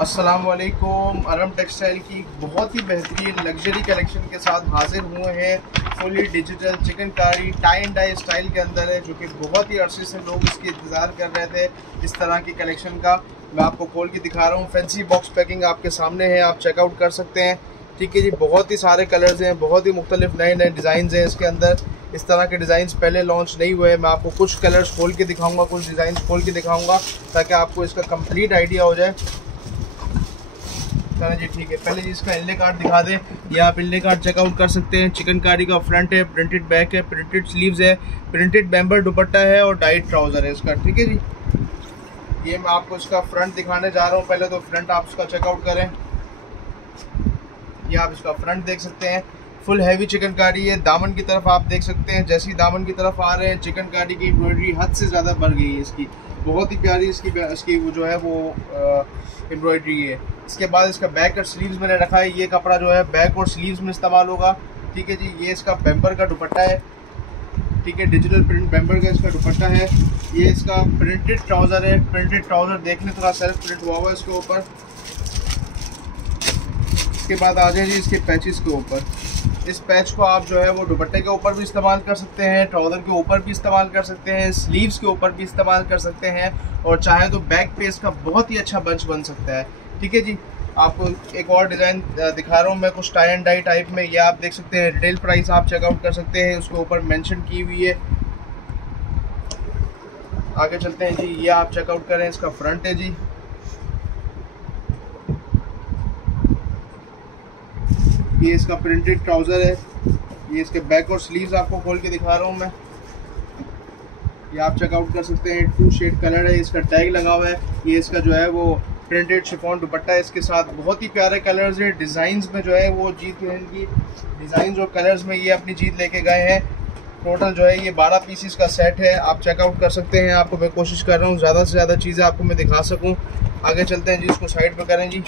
अस्सलाम वालेकुम। अरम टेक्सटाइल की बहुत ही बेहतरीन लग्जरी कलेक्शन के साथ हाजिर हुए हैं। Fully digital chikankari tie and dye style के अंदर है, जो कि बहुत ही अरसे से लोग इसके इंतज़ार कर रहे थे। इस तरह की कलेक्शन का मैं आपको खोल के दिखा रहा हूँ। फैंसी बॉक्स पैकिंग आपके सामने है, आप चेकआउट कर सकते हैं। ठीक है जी, बहुत ही सारे कलर्स हैं, बहुत ही मुख्तलिफ नए नए डिज़ाइन हैं इसके अंदर। इस तरह के डिज़ाइंस पहले लॉन्च नहीं हुए। मैं आपको कुछ कलर्स खोल के दिखाऊंगा, कुछ डिज़ाइन खोल के दिखाऊंगा ताकि आपको इसका कंप्लीट आइडिया हो जाए। चलो जी ठीक है, पहले जी इसका इनले कार्ड दिखा दें। ये आप इनले कार्ड चेकआउट कर सकते हैं। चिकनकारी का फ्रंट है, प्रिंटेड बैक है, प्रिंटेड स्लीव्स है, प्रिंटेड बैम्बर दुपट्टा है और डाइट ट्राउज़र है इसका। ठीक है जी, ये मैं आपको इसका फ्रंट दिखाने जा रहा हूँ। पहले तो फ्रंट आप इसका चेकआउट करें। ये आप इसका फ्रंट देख सकते हैं, फुल हैवी चिकनकारी है। दामन की तरफ आप देख सकते हैं, जैसी दामन की तरफ आ रहे हैं चिकनकारी की एम्ब्रॉयडरी हद से ज़्यादा बढ़ गई है इसकी। बहुत ही प्यारी इसकी वो जो है वो एम्ब्रॉयडरी है। इसके बाद इसका बैक और स्लीव्स मैंने रखा है। ये कपड़ा जो है बैक और स्लीव्स में इस्तेमाल होगा। ठीक है जी, ये इसका बैम्बर का दुपट्टा है। ठीक है, डिजिटल प्रिंट बैम्बर का इसका दुपट्टा है। ये इसका प्रिंटेड ट्राउज़र है। प्रिंटेड ट्राउज़र देखने थोड़ा सेल्फ प्रिंट हुआ हुआ है इसके ऊपर। इसके बाद आ जाए जी इसके पैचेस के ऊपर। इस पैच को आप जो है वो दुपट्टे के ऊपर भी इस्तेमाल कर सकते हैं, ट्राउज़र के ऊपर भी इस्तेमाल कर सकते हैं, स्लीव्स के ऊपर भी इस्तेमाल कर सकते हैं, और चाहे तो बैक पे इसका बहुत ही अच्छा बंच बन सकता है। ठीक है जी, आपको एक और डिज़ाइन दिखा रहा हूँ मैं, कुछ टाई एंड डाई टाइप में। ये आप देख सकते हैं, रिटेल प्राइस आप चेकआउट कर सकते हैं, उसके ऊपर मेंशन की हुई है। आगे चलते हैं जी, ये आप चेकआउट करें। इसका फ्रंट है जी, ये इसका प्रिंटेड ट्राउज़र है। ये इसके बैक और स्लीव्स आपको खोल के दिखा रहा हूँ मैं। ये आप चेकआउट कर सकते हैं, 2 शेड कलर है, इसका टैग लगा हुआ है। ये इसका जो है वो प्रिंटेड शिफॉन दुपट्टा है इसके साथ। बहुत ही प्यारे कलर्स हैं। डिज़ाइंस में जो है वो जीत है इनकी, डिज़ाइंस और कलर्स में ये अपनी जीत लेके गए हैं। टोटल जो है ये 12 पीसीस का सेट है, आप चेकआउट कर सकते हैं। मैं कोशिश कर रहा हूँ ज़्यादा से ज़्यादा चीज़ें आपको मैं दिखा सकूँ। आगे चलते हैं जी, इसको साइड पर करें जी।